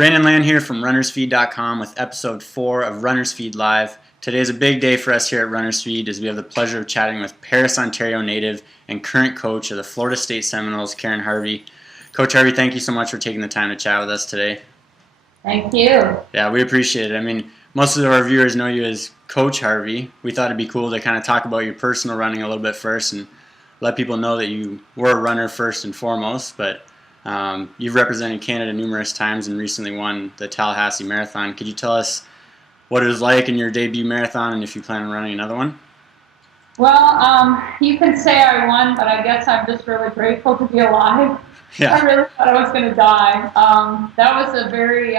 Brandon Land here from runnersfeed.com with episode 4 of Runners Feed Live. Today is a big day for us here at Runners Feed as we have the pleasure of chatting with Paris, Ontario native and current coach of the Florida State Seminoles, Harvey. Coach Harvey, thank you so much for taking the time to chat with us today. Thank you. Yeah, we appreciate it. I mean, most of our viewers know you as Coach Harvey. We thought it'd be cool to kind of talk about your personal running a little bit first and let people know that you were a runner first and foremost, but you've represented Canada numerous times and recently won the Tallahassee Marathon. Could you tell us what it was like in your debut marathon and if you plan on running another one? Well, you can say I won, but I guess I'm just really grateful to be alive. Yeah. I really thought I was going to die. That was a very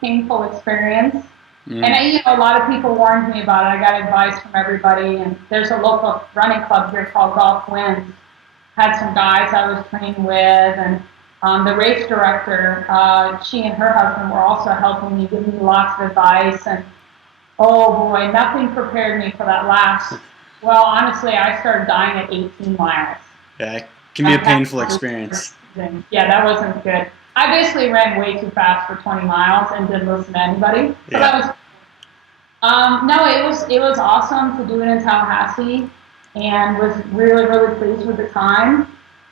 painful experience. And a lot of people warned me about it. I got advice from everybody, and there's a local running club here called Golf Winds. Had some guys I was training with, and the race director, she and her husband were also helping me, giving me lots of advice. And oh boy, nothing prepared me for that last. Well, honestly, I started dying at 18 miles. Yeah, it can be a painful experience. Yeah, that wasn't good. I basically ran way too fast for 20 miles and didn't listen to anybody. So that was. No, it was awesome to do it in Tallahassee, and was really, really pleased with the time.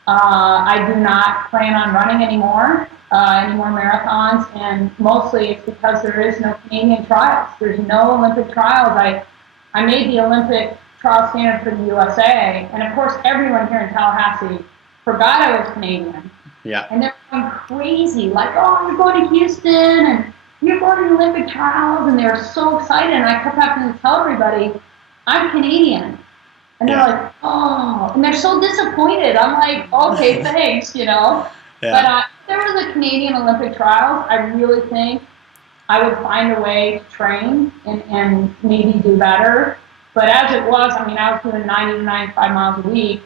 I do not plan on running any more marathons, and mostly it's because there is no Canadian trials. There's no Olympic trials. I made the Olympic trial standard for the USA, and of course everyone here in Tallahassee forgot I was Canadian. Yeah. And they're going crazy, like, oh, you're going to Houston, and you're going to the Olympic trials, and they were so excited, and I kept having to tell everybody, I'm Canadian. And they're like, oh, and they're so disappointed. I'm like, okay, thanks, Yeah. But if there was a Canadian Olympic trials, I really think I would find a way to train and maybe do better. But as it was, I was doing 90 to 95 miles a week,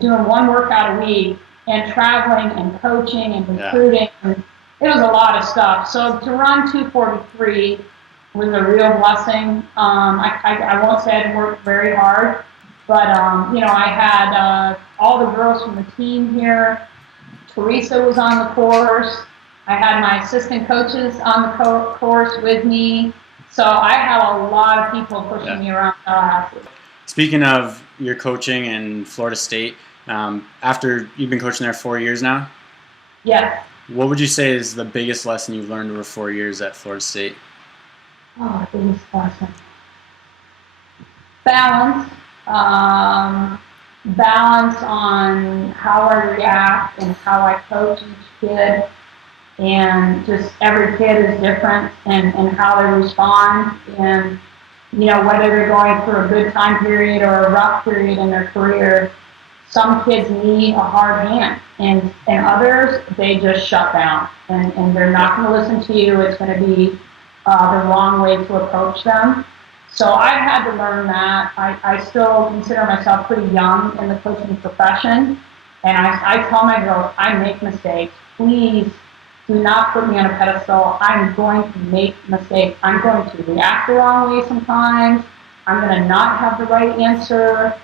doing one workout a week, and traveling and coaching and recruiting. And it was a lot of stuff. So to run 2:43 was a real blessing. I won't say I didn't work very hard, but I had all the girls from the team here. Teresa was on the course. I had my assistant coaches on the course with me. So I had a lot of people pushing me around Tallahassee. Speaking of your coaching in Florida State, after you've been coaching there 4 years now? Yes. What would you say is the biggest lesson you've learned over 4 years at Florida State? Oh, biggest lesson. Balance. Balance on how I react and how I coach each kid. And just every kid is different and how they respond. And, whether they're going through a good time period or a rough period in their career, some kids need a hard hand. And others, they just shut down. And they're not going to listen to you. It's going to be the wrong way to approach them. So I've had to learn that. I still consider myself pretty young in the coaching profession. And I tell my girls, I make mistakes. Please do not put me on a pedestal. I'm going to make mistakes. I'm going to react the wrong way sometimes. I'm going to not have the right answer.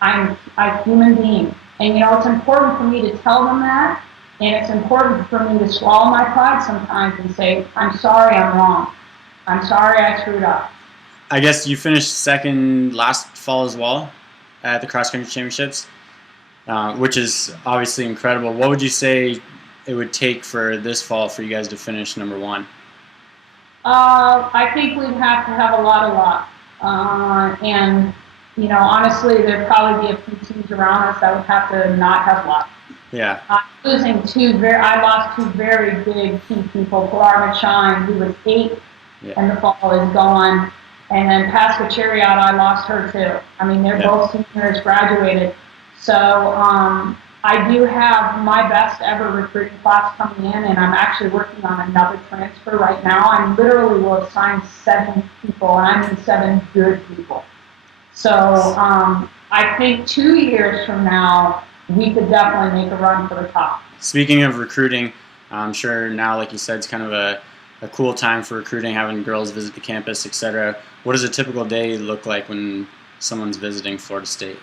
I'm a human being. And, it's important for me to tell them that. And it's important for me to swallow my pride sometimes and say, I'm sorry, I'm wrong. I'm sorry I screwed up. I guess you finished second last fall as well at the cross country championships, which is obviously incredible. What would you say it would take for this fall for you guys to finish number one? I think we'd have to have a lot of luck. And, honestly, there'd probably be a few teams around us that would have to not have luck. Yeah. I lost two very big key people. Pilar Machine, who was 8, and the fall is gone. And then Pascal Chariot, I lost her too. They're both seniors, graduated. So I do have my best ever recruiting class coming in, and I'm actually working on another transfer right now. I literally will assign 7 people, and I mean 7 good people. So I think 2 years from now, we could definitely make a run for the top. Speaking of recruiting, I'm sure now, like you said, it's kind of a cool time for recruiting, having girls visit the campus, etc. What does a typical day look like when someone's visiting Florida State?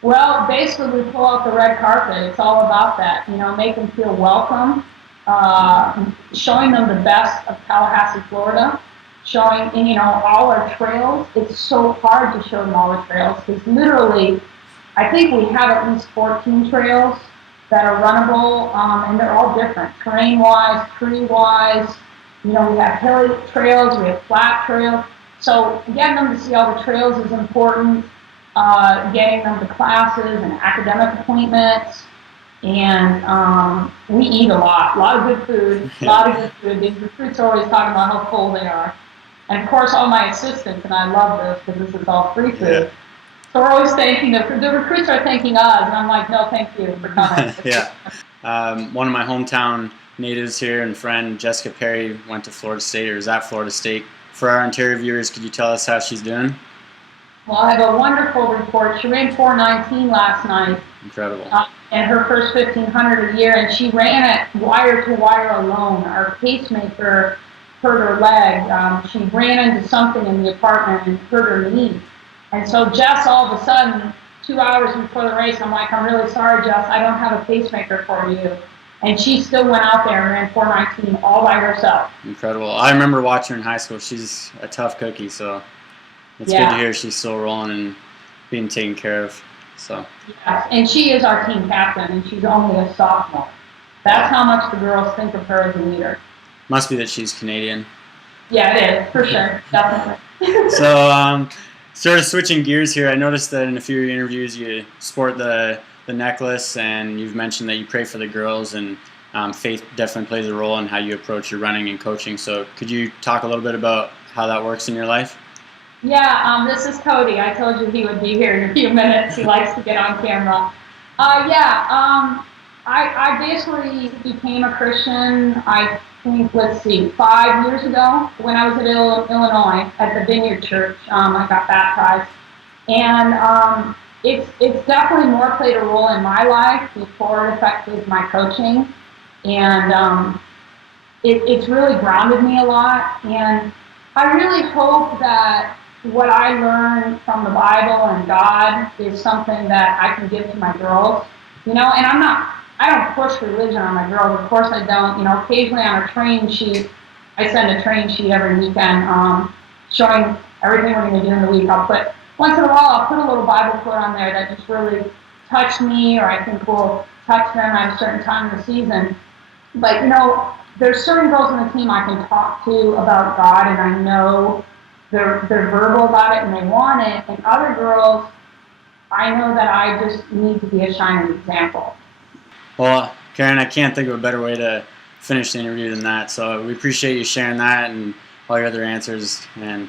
Well, basically we pull out the red carpet. It's all about that. Make them feel welcome. showing them the best of Tallahassee, Florida, showing, and, all our trails. It's so hard to show them all the trails because literally, I think we have at least 14 trails that are runnable, and they're all different, terrain-wise, tree-wise. We have hilly trails, we have flat trails. So getting them to see all the trails is important. Getting them to classes and academic appointments. And we eat a lot of good food, a lot of good food. The recruits are always talking about how full they are. And of course, all my assistants, and I love this because this is all free food. Yeah. So we're always thanking the recruits are thanking us, and I'm like, no, thank you for coming. Yeah. One of my hometown natives here and friend, Jessica Perry, went to Florida State, or is at Florida State. For our Ontario viewers, could you tell us how she's doing? Well, I have a wonderful report. She ran 4:19 last night. Incredible. And her first 1,500 a year, and she ran it wire to wire alone. Our pacemaker hurt her leg. She ran into something in the apartment and hurt her knee. And so Jess, all of a sudden, 2 hours before the race, I'm like, I'm really sorry, Jess, I don't have a pacemaker for you. And she still went out there and ran 4:19 all by herself. Incredible. I remember watching her in high school. She's a tough cookie, so it's good to hear she's still rolling and being taken care of. So. Yes, and she is our team captain, and she's only a sophomore. That's how much the girls think of her as a leader. Must be that she's Canadian. Yeah, it is, for sure, definitely. So, sort of switching gears here, I noticed that in a few of your interviews you sport the necklace, and you've mentioned that you pray for the girls, and faith definitely plays a role in how you approach your running and coaching. So could you talk a little bit about how that works in your life? Yeah, this is Cody. I told you he would be here in a few minutes. He likes to get on camera. I basically became a Christian, I think, 5 years ago when I was at Illinois at the Vineyard Church. I got baptized. And it's definitely more played a role in my life before it affected my coaching. And it's really grounded me a lot. And I really hope that what I learned from the Bible and God is something that I can give to my girls. And I don't push religion on my girls. Of course I don't. Occasionally on a train sheet, I send a train sheet every weekend showing everything we're going to do in the week. Once in a while, I'll put a little Bible quote on there that just really touched me, or I think will touch them at a certain time of the season. But, there's certain girls on the team I can talk to about God, and I know they're verbal about it and they want it. And other girls, I know that I just need to be a shining example. Well, Karen, I can't think of a better way to finish the interview than that. So we appreciate you sharing that and all your other answers. And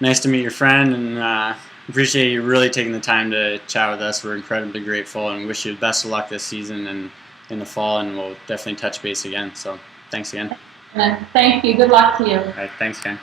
nice to meet your friend, and appreciate you really taking the time to chat with us. We're incredibly grateful and wish you the best of luck this season and in the fall, and we'll definitely touch base again. So thanks again. And thank you. Good luck to you. All right, thanks, Karen.